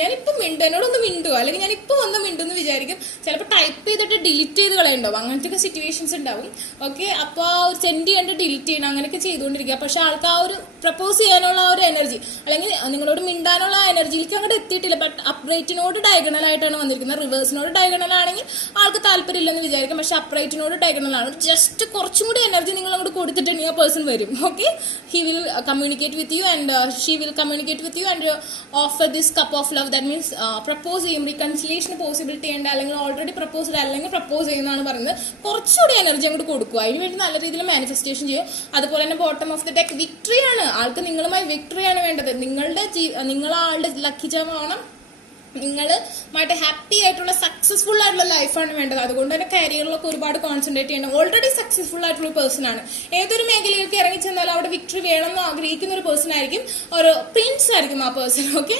ഞാനിപ്പം മിണ്ടും, എന്നോടൊന്ന് മിണ്ടുക, അല്ലെങ്കിൽ ഞാനിപ്പോൾ ഒന്ന് മിണ്ടുമെന്ന് വിചാരിക്കും. ചിലപ്പോൾ ടൈപ്പ് ചെയ്തിട്ട് ഡിലീറ്റ് ചെയ്ത് കളയുണ്ടാവും. അങ്ങനത്തെ സിറ്റുവേഷൻസ് ഉണ്ടാവും. ഓക്കെ, അപ്പോൾ ആ ഒരു സെൻഡ് ചെയ്യാണ്ട് ഡിലീറ്റ് ചെയ്യണം, അങ്ങനെയൊക്കെ ചെയ്തുകൊണ്ടിരിക്കുക. പക്ഷെ ആൾക്ക് ആ ഒരു പ്രപ്പോസ് ചെയ്യാനുള്ള ആ ഒരു എനർജി അല്ലെങ്കിൽ നിങ്ങളോട് മിണ്ടാനുള്ള ആ എനർജിയിലേക്ക് അങ്ങോട്ട് എത്തിയിട്ടില്ല. ബട്ട് അപ്രൈറ്റിനോട് ഡയഗണൽ ആയിട്ടാണ് വന്നിരിക്കുന്നത്. റിവേഴ്സിനോട് ഡയഗണൽ ആണെങ്കിൽ ആൾക്ക് താല്പര്യമില്ലെന്ന് വിചാരിക്കും. പക്ഷെ അപ്രൈറ്റിനോട് ഡയഗണൽ ആണ്. ജസ്റ്റ് കുറച്ചും കൂടി എനർജി നിങ്ങൾ അങ്ങോട്ട് കൊടുത്തിട്ടുണ്ടെങ്കിൽ ആ പേഴ്സൺ വരും. Okay, he will communicate with you, and she will communicate with you and offer this cup of love. That means propose ചെയ്യും, റീകൺസിലേഷൻ പോസിബിലിറ്റി ഉണ്ട്, അല്ലെങ്കിൽ ഓൾറെഡി പ്രപ്പോസ്ഡ് അല്ലെങ്കിൽ പ്രപ്പോസ് ചെയ്യുന്നതാണ് പറയുന്നത്. കുറച്ചുകൂടി എനർജി അങ്ങോട്ട് കൊടുക്കുക, അതിന് വേണ്ടി നല്ല രീതിയിൽ മാനിഫെസ്റ്റേഷൻ ചെയ്യും. അതുപോലെ തന്നെ ബോട്ടം ഓഫ് ദ ഡെക്ക് വിക്ടറിയാണ്, ആൾക്ക് നിങ്ങളുമായി വിക്ടറിയാണ് വേണ്ടത്. നിങ്ങൾ ആളുടെ ലക്കി ജാമാണ്, നിങ്ങളുമായിട്ട് ഹാപ്പി ആയിട്ടുള്ള സക്സസ്ഫുൾ ആയിട്ടുള്ള ലൈഫാണ് വേണ്ടത്. അതുകൊണ്ട് തന്നെ കരിയറിലൊക്കെ ഒരുപാട് കോൺസെൻട്രേറ്റ് ചെയ്യണം. ഓൾറെഡി സക്സസ്ഫുൾ ആയിട്ടുള്ള പേഴ്സൺ ആണ്. ഏതൊരു മേഖലയിലേക്ക് ഇറങ്ങി ചെന്നാലും അവിടെ വിക്ടറി വേണമെന്ന് ആഗ്രഹിക്കുന്ന ഒരു പേഴ്സൺ ആയിരിക്കും, ഒരു പ്രിൻസ് ആയിരിക്കും ആ പേഴ്സൺ. ഓക്കെ,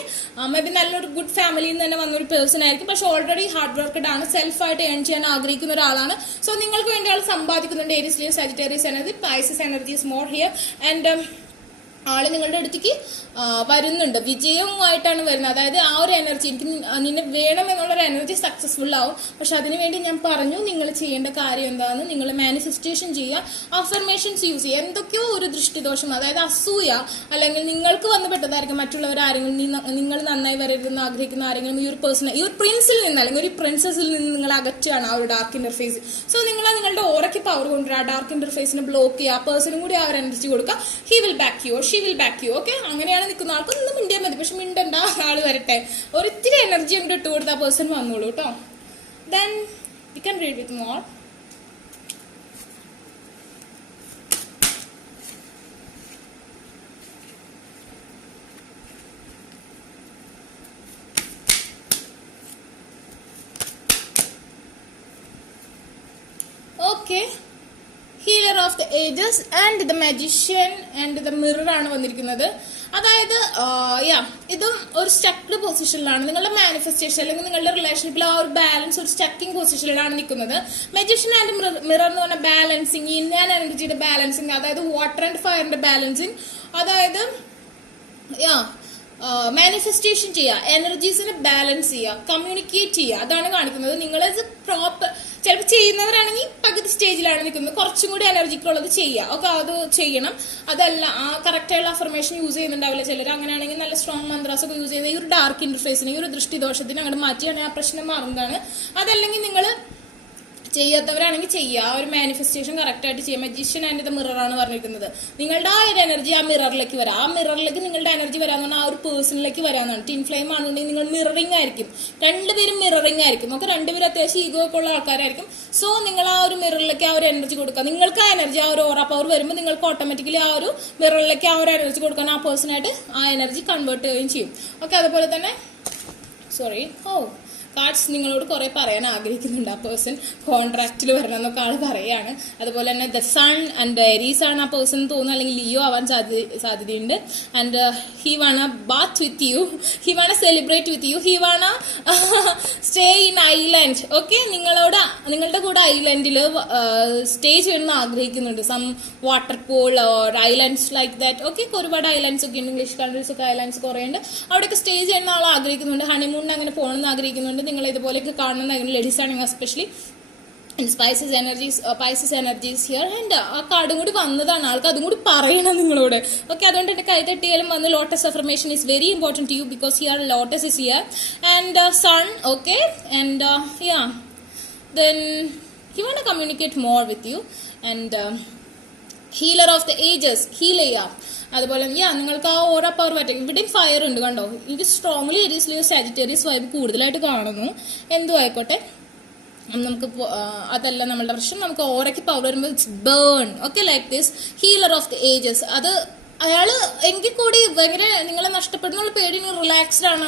മേ ബി നല്ലൊരു ഗുഡ് ഫാമിലിയിൽ നിന്ന് തന്നെ വന്നൊരു പേഴ്സൺ ആയിരിക്കും, പക്ഷെ ഓൾറെഡി ഹാർഡ് വർക്കഡ് ആണ്, സെൽഫായിട്ട് ഏൺ ചെയ്യാൻ ആഗ്രഹിക്കുന്ന ഒരാളാണ്. സോ നിങ്ങൾക്ക് വേണ്ടി ആൾ സമ്പാദിക്കുന്നുണ്ട്. Aries Leo Sagittarius energy, Pisces energy is more here. And ആള് നിങ്ങളുടെ അടുത്തേക്ക് വരുന്നുണ്ട്, വിജയവുമായിട്ടാണ് വരുന്നത്. അതായത് ആ ഒരു എനർജി, എനിക്ക് നിന്നെ വേണം എന്നുള്ളൊരു എനർജി സക്സസ്ഫുൾ ആവും. പക്ഷെ അതിനുവേണ്ടി ഞാൻ പറഞ്ഞു നിങ്ങൾ ചെയ്യേണ്ട കാര്യം എന്താണെന്ന്, നിങ്ങൾ മാനിഫെസ്റ്റേഷൻ ചെയ്യുക, അഫർമേഷൻസ് യൂസ് ചെയ്യുക. എന്തൊക്കെയോ ഒരു ദൃഷ്ടിദോഷം, അതായത് അസൂയ, അല്ലെങ്കിൽ നിങ്ങൾക്ക് വന്നു പെട്ടതായിരിക്കും മറ്റുള്ളവർ ആരെങ്കിലും, നിങ്ങൾ നന്നായി വരരുതെന്ന് ആഗ്രഹിക്കുന്ന ആരെങ്കിലും ഈ ഒരു പേഴ്സൺ, ഈ ഒരു പ്രിൻസിൽ നിന്ന് അല്ലെങ്കിൽ ഒരു പ്രിൻസസിൽ നിന്ന് നിങ്ങൾ അകറ്റുകയാണ് ആ ഒരു ഡാർക്ക് ഇന്റർഫേസ്. സോ നിങ്ങൾ നിങ്ങളുടെ ഓറയ്ക്ക് പവർ കൊണ്ടുവരിക, ആ ഡാർക്ക് ഇന്റർഫേസിനെ ബ്ലോക്ക് ചെയ്യുക, ആ പേഴ്സണും കൂടി ആ ഒരു എനർജി കൊടുക്കുക. He will back you, she will back you. Okay, അങ്ങനെയാണ് നിൽക്കുന്ന ആൾക്ക് ഒന്നും മിണ്ടിയാൽ മതി, പക്ഷെ മിണ്ടണ്ട, ആള് വരട്ടെ. ഒരിത്തിരി എനർജി അങ്ങോട്ട് ഇട്ട് കൊടുത്ത ആ പേഴ്സൺ വന്നോളൂ കേട്ടോ. Then we can read with more. Okay, healer of the ages and the magician and the mirror ആണ് വന്നിരിക്കുന്നത്. അതായത് ഇതും ഒരു സ്റ്റക്ഡ് പൊസിഷനിലാണ്. നിങ്ങളുടെ മാനിഫെസ്റ്റേഷൻ അല്ലെങ്കിൽ നിങ്ങളുടെ റിലേഷൻഷിപ്പിൽ ആ ഒരു ബാലൻസ് ഒരു സ്റ്റക്കിംഗ് പൊസിഷനിലാണ് നിൽക്കുന്നത്. മജീഷ്യൻ ആൻഡ് മിറർ എന്ന് പറഞ്ഞാൽ ബാലൻസിങ്, ഇൻ ആൻഡ് എനർജിയുടെ ബാലൻസിങ്, അതായത് വാട്ടർ ആൻഡ് ഫയറിന്റെ ബാലൻസിങ്. അതായത് മാനിഫെസ്റ്റേഷൻ ചെയ്യുക, എനർജീസിനെ ബാലൻസ് ചെയ്യുക, കമ്മ്യൂണിക്കേറ്റ് ചെയ്യുക, അതാണ് കാണിക്കുന്നത്. നിങ്ങളത് പ്രോപ്പർ ചിലപ്പോൾ ചെയ്യുന്നവരാണെങ്കിൽ പകുതി സ്റ്റേജിലാണ് നിൽക്കുന്നത്, കുറച്ചും കൂടി എനർജിക്കുള്ളത് ചെയ്യുക. ഓക്കെ, അത് ചെയ്യണം. അതല്ല ആ കറക്റ്റായുള്ള അഫർമേഷൻ യൂസ് ചെയ്യുന്നുണ്ടാവില്ല ചിലർ. അങ്ങനെയാണെങ്കിൽ നല്ല സ്ട്രോങ് മന്ത്രാസ് ഒക്കെ യൂസ് ചെയ്ത് ഈ ഒരു ഡാർക്ക് ഇന്റർഫേസിനെ, ഈ ഒരു ദൃഷ്ടിദോഷത്തിന് അങ്ങോട്ട് മാറ്റിയാണ് ആ പ്രശ്നം മാറുന്നതാണ്. അതല്ലെങ്കിൽ നിങ്ങൾ ചെയ്യാത്തവരാണെങ്കിൽ ചെയ്യുക, ആ ഒരു മാനിഫെസ്റ്റേഷൻ കറക്റ്റ് ആയിട്ട് ചെയ്യുക. മജീഷ്യൻ ആൻഡ് ദ മിറർ ആണ് പറഞ്ഞിരിക്കുന്നത്. നിങ്ങളുടെ ആ ഒരു എനർജി ആ മിററിലേക്ക് വരാം, ആ മിററിലേക്ക് നിങ്ങളുടെ എനർജി വരാന്ന് പറഞ്ഞാൽ ആ ഒരു പേഴ്സണിലേക്ക് വരാന്നാണ്. ടിൻ ഫ്ലെയിം ആണെന്നുണ്ടെങ്കിൽ നിങ്ങൾ മിററിംഗ് ആയിരിക്കും, രണ്ടുപേരും മിററിംഗ് ആയിരിക്കും. ഒക്കെ രണ്ടുപേരും അത്യാവശ്യം ഈഗോ ഒക്കെ ഉള്ള ആൾക്കാരായിരിക്കും. സോ നിങ്ങൾ ആ ഒരു മിററിലേക്ക് ആ ഒരു എനർജി കൊടുക്കുക. നിങ്ങൾക്ക് ആ എനർജി, ആ ഒരു ഓറ പവർ വരുമ്പോൾ നിങ്ങൾക്ക് ഓട്ടോമാറ്റിക്കലി ആ ഒരു മിററിലേക്ക് ആ ഒരു എനർജി കൊടുക്കാൻ ആ പേഴ്സണായിട്ട് ആ എനർജി കൺവേർട്ട് ചെയ്യുകയും ചെയ്യും. ഓക്കെ, അതുപോലെ തന്നെ കാർഡ്സ് നിങ്ങളോട് കുറെ പറയാൻ ആഗ്രഹിക്കുന്നുണ്ട്. ആ പേഴ്സൺ കോൺട്രാക്റ്റിൽ വരണം എന്നൊക്കെ ആൾ പറയാണ്. അതുപോലെ തന്നെ ദ സൺ ആൻഡ് എരീസ് ആണ് ആ പേഴ്സൺ തോന്നുന്നു, അല്ലെങ്കിൽ ലിയോ ആവാൻ സാധ്യതയുണ്ട്. And he wanna bath with you, he wanna celebrate with you, he wanna stay in island. Okay, നിങ്ങളുടെ കൂടെ ഐലൻഡിൽ സ്റ്റേ ചെയ്യണമെന്ന് ആഗ്രഹിക്കുന്നുണ്ട്. Some water pool or islands like that. Okay, ഒരുപാട് ഐലൻഡ്സ് ഒക്കെ ഉണ്ട്, ഇംഗ്ലീഷ് കൺട്രീസ് ഒക്കെ ഐലൻഡ്സ് കുറേ ഉണ്ട്. അവിടെയൊക്കെ സ്റ്റേ ചെയ്യുന്ന ആൾ ആഗ്രഹിക്കുന്നുണ്ട്. ഹണിമൂണിന് അങ്ങനെ പോകണമെന്ന് ആഗ്രഹിക്കുന്നുണ്ട്. നിങ്ങൾ ഇതുപോലെയൊക്കെ കാണുന്ന ലേഡീസ് ആണെങ്കിൽ especially Pisces energies here. And ആ കാർഡും കൂടി വന്നതാണ്, ആൾക്ക് അതും കൂടി പറയണം നിങ്ങളോട്. ഓക്കെ, അതുകൊണ്ട് എന്റെ കൈ തട്ടിയാലും വന്ന് lotus affirmation is very important to you because here lotus is here and sun. Okay, and then he want to communicate more with you. And healer of the ages, heal ചെയ്യാം. അതുപോലെ നിങ്ങൾക്ക് ആ ഓരോ പവർ പറ്റും. ഇവിടെയും fire ഉണ്ട്, കണ്ടോ. എനിക്ക് സ്ട്രോങ്ലി ഏരീസിൽ സാജിറ്റേറിയസ് വൈബ് കൂടുതലായിട്ട് കാണുന്നു. എന്തും ആയിക്കോട്ടെ, നമുക്ക് അതല്ല നമ്മളുടെ പ്രശ്നം. നമുക്ക് ഓരയ്ക്ക് പവർ വരുമ്പോൾ it's burn. Okay, like this healer of the ages. അത് അയാള് എങ്കിൽ കൂടി ഭയങ്കര നിങ്ങളെ നഷ്ടപ്പെടുന്നുള്ള പേടി, റിലാക്സ്ഡ് ആണ്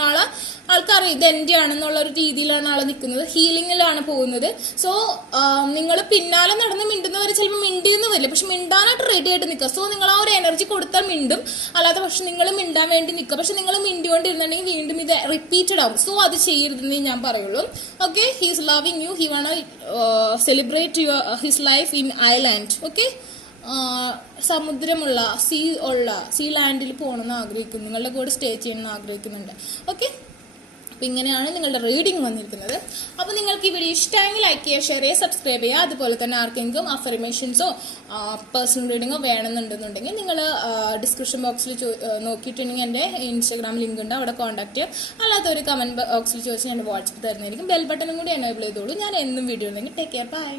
ആൾക്കറിയാം ഇത് എൻ്റെ ആണെന്നുള്ള ഒരു രീതിയിലാണ് ആള് നിൽക്കുന്നത്. ഹീലിംഗിലാണ് പോകുന്നത്. സോ നിങ്ങൾ പിന്നാലെ നടന്ന് മിണ്ടുന്നവർ ചിലപ്പോൾ മിണ്ടിയെന്ന് വരില്ല, പക്ഷെ മിണ്ടാനായിട്ട് റെഡി ആയിട്ട് നിൽക്കുക. സോ നിങ്ങൾ ആ ഒരു എനർജി കൊടുത്താൽ മിണ്ടും, അല്ലാതെ പക്ഷെ നിങ്ങൾ മിണ്ടാൻ വേണ്ടി നിൽക്കുക. പക്ഷെ നിങ്ങൾ മിണ്ടിക്കൊണ്ടിരുന്നുണ്ടെങ്കിൽ വീണ്ടും ഇത് റിപ്പീറ്റഡ് ആവും. സോ അത് ചെയ്യരുതെന്നേ ഞാൻ പറയുള്ളൂ. Okay, he's loving you, he wanna celebrate your his life in island. Okay, സമുദ്രമുള്ള സീ ലാൻഡിൽ പോകണമെന്ന് ആഗ്രഹിക്കുന്നു, നിങ്ങളുടെ കൂടെ സ്റ്റേ ചെയ്യണമെന്ന് ആഗ്രഹിക്കുന്നുണ്ട്. ഓക്കെ, അപ്പം ഇങ്ങനെയാണ് നിങ്ങളുടെ റീഡിംഗ് വന്നിരിക്കുന്നത്. അപ്പോൾ നിങ്ങൾക്ക് ഈ വീഡിയോ ഇഷ്ടമെങ്കിൽ ലൈക്ക് ചെയ്യുക, ഷെയർ ചെയ്യുക, സബ്സ്ക്രൈബ് ചെയ്യുക. അതുപോലെ തന്നെ ആർക്കെങ്കിലും അഫർമേഷൻസോ പേഴ്സണൽ റീഡിങ്ങോ വേണമെന്നുണ്ടെന്നുണ്ടെങ്കിൽ നിങ്ങൾ ഡിസ്ക്രിപ്ഷൻ ബോക്സിൽ നോക്കിയിട്ടുണ്ടെങ്കിൽ എൻ്റെ ഇൻസ്റ്റാഗ്രാം ലിങ്ക് ഉണ്ട്, അവിടെ കോൺടാക്ട് ചെയ്യുക. അല്ലാത്ത ഒരു കമൻറ്റ് ബോക്സിൽ ചോദിച്ചാൽ എൻ്റെ വാട്സപ്പ് തരുന്നതായിരിക്കും. ബെൽ ബട്ടണും കൂടി എനേബിൾ ചെയ്തോളൂ. ഞാൻ എന്നും വീഡിയോ ഉണ്ടെങ്കിൽ. Take care, by.